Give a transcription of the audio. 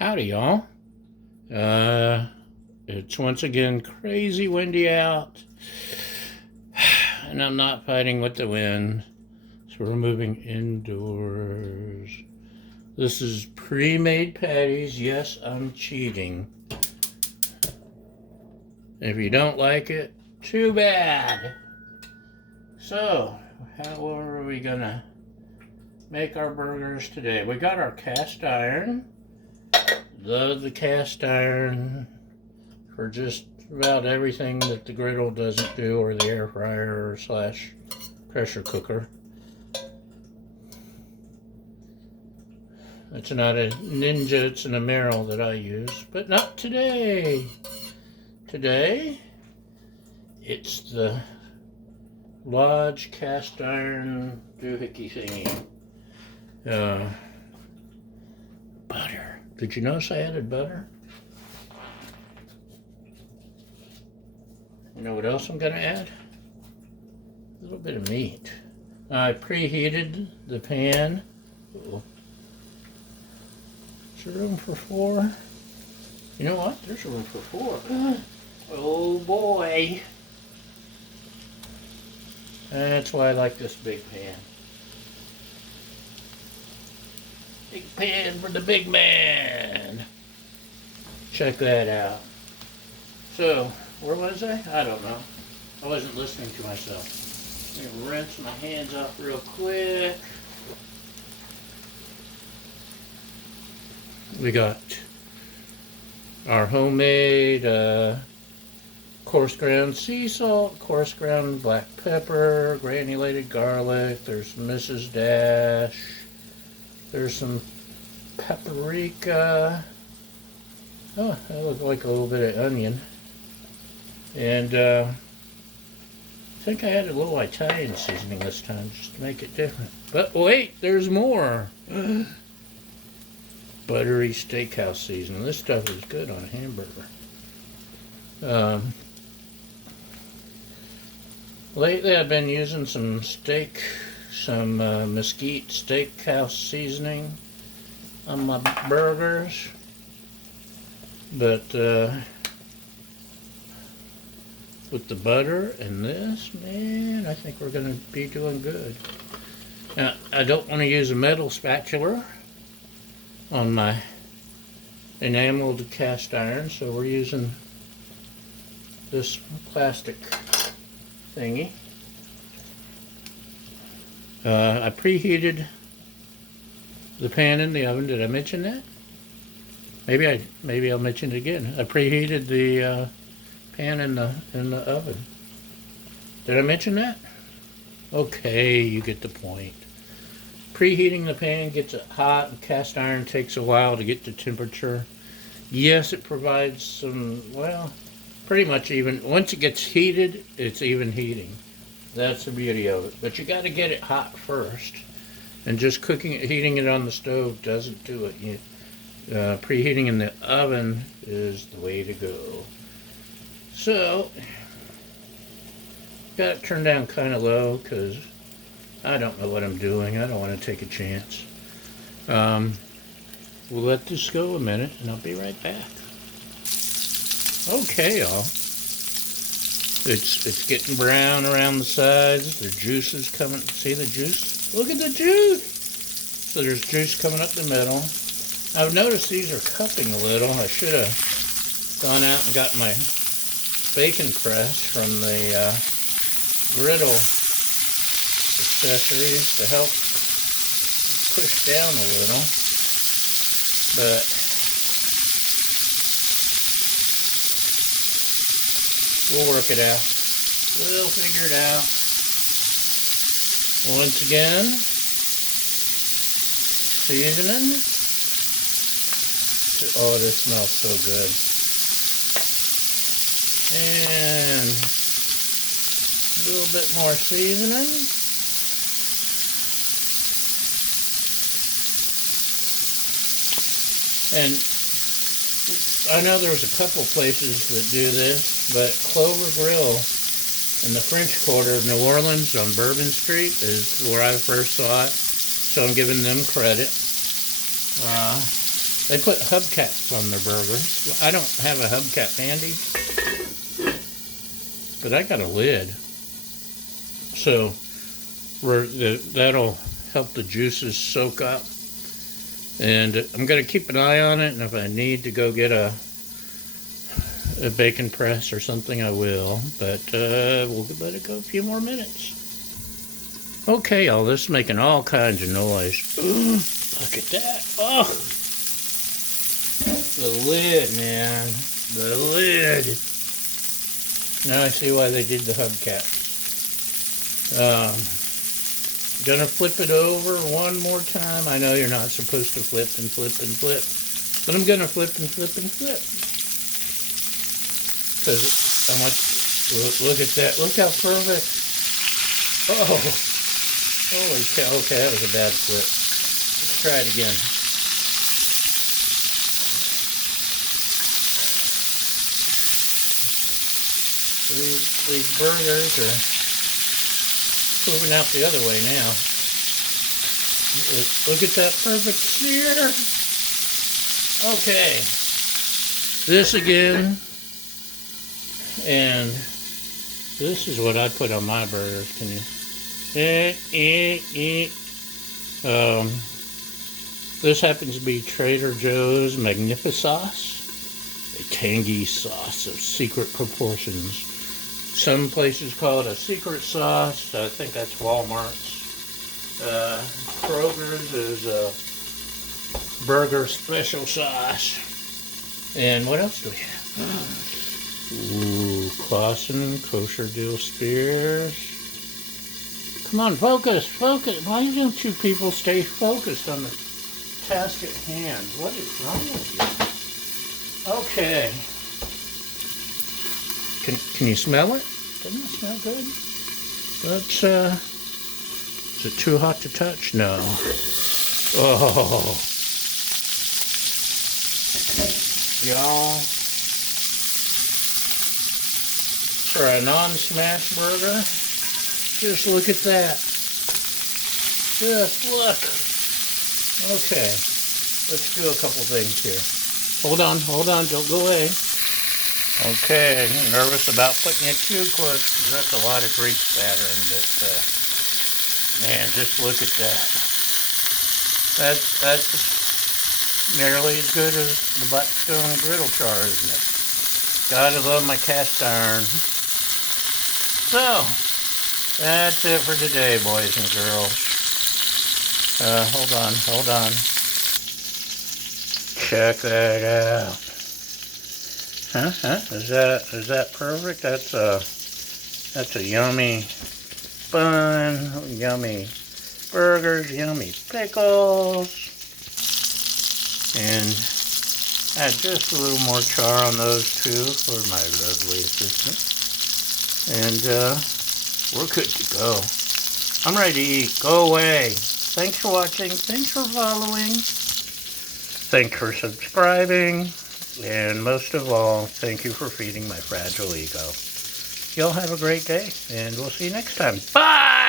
Howdy, y'all. It's once again crazy windy out, and I'm not fighting with the wind, so we're moving indoors. This is pre-made patties. Yes, I'm cheating. If you don't like it, too bad. So, how are we gonna make our burgers today? We got our cast iron. Love the cast iron for just about everything that the griddle doesn't do, or the air fryer slash pressure cooker. It's not a Ninja, it's an Enameled that I use, but not today. Today, it's the Lodge cast iron doohickey thingy. Butter. Did you notice I added butter? You know what else I'm going to add? A little bit of meat. I preheated the pan. Uh-oh. Is there room for 4? You know what? There's room for 4. Oh boy. That's why I like this big pan. Big pan for the big man. Check that out. So, where was I? I don't know. I wasn't listening to myself. Let me rinse my hands off real quick. We got our homemade coarse ground sea salt, coarse ground black pepper, granulated garlic. There's Mrs. Dash. There's some paprika. Oh, that looks like a little bit of onion. And I think I added a little Italian seasoning this time just to make it different. But wait, there's more. Buttery steakhouse seasoning. This stuff is good on a hamburger. Lately I've been using some mesquite steakhouse seasoning on my burgers, but with the butter and this, man, I think we're going to be doing good. Now, I don't want to use a metal spatula on my enameled cast iron, so we're using this plastic thingy. I preheated the pan in the oven. Did I mention that? Maybe I'll mention it again. I preheated the pan in the oven. Did I mention that? Okay, you get the point. Preheating the pan gets it hot, and cast iron takes a while to get to temperature. Yes, it provides some, well, pretty much even. Once it gets heated, it's even heating. That's the beauty of it. But you got to get it hot first. And just heating it on the stove doesn't do it. Preheating in the oven is the way to go. So, got it turned down kind of low because I don't know what I'm doing. I don't want to take a chance. We'll let this go a minute and I'll be right back. Okay, y'all. It's getting brown around the sides. The juice is coming. See the juice? Look at the juice! So there's juice coming up the middle. I've noticed these are cupping a little. I should have gone out and got my bacon press from the Griddle accessories to help push down a little. But we'll work it out. We'll figure it out. Once again, seasoning. Oh, this smells so good. And a little bit more seasoning. And I know there's a couple places that do this, but Clover Grill in the French Quarter of New Orleans on Bourbon Street is where I first saw it. So I'm giving them credit. They put hubcaps on their burgers. I don't have a hubcap handy, but I got a lid. So that'll help the juices soak up. And I'm going to keep an eye on it, and if I need to go get a bacon press or something, I will. But we'll let it go a few more minutes. Okay, all this is making all kinds of noise. Ooh, look at that. Oh, the lid, man. The lid. Now I see why they did the hubcap. Gonna flip it over one more time. I know you're not supposed to flip and flip and flip, but I'm gonna flip and flip and flip. Because I want, look at that. Look how perfect. Oh, holy cow. Okay, that was a bad flip. Let's try it again. These burgers are moving out the other way now. Look at that perfect sear. Okay. This again. And this is what I put on my burgers. Can you? This happens to be Trader Joe's Magnificauce, a tangy sauce of secret proportions. Some places call it a secret sauce. I think that's Walmart's. Kroger's is a burger special sauce. And what else do we have? Ooh, Clausen kosher dill spears. Come on, focus, focus. Why don't you people stay focused on the task at hand? What is wrong with you? Okay. Can you smell it? Doesn't it smell good? Let's, is it too hot to touch? No. Oh. Y'all, for a non-smash burger, just look at that. Just look. Okay. Let's do a couple things here. Hold on, don't go away. Okay, I'm nervous about putting it too close because that's a lot of grease spattering, but man, just look at that. That's nearly as good as the Buttstone griddle char, isn't it? Gotta love my cast iron. So, that's it for today, boys and girls. Hold on. Check that out. Is that perfect? That's a yummy bun, yummy burgers, yummy pickles, and add just a little more char on those too for my lovely assistant. And we're good to go. I'm ready to eat. Go away. Thanks for watching. Thanks for following. Thanks for subscribing. And most of all, thank you for feeding my fragile ego. Y'all have a great day, and we'll see you next time. Bye!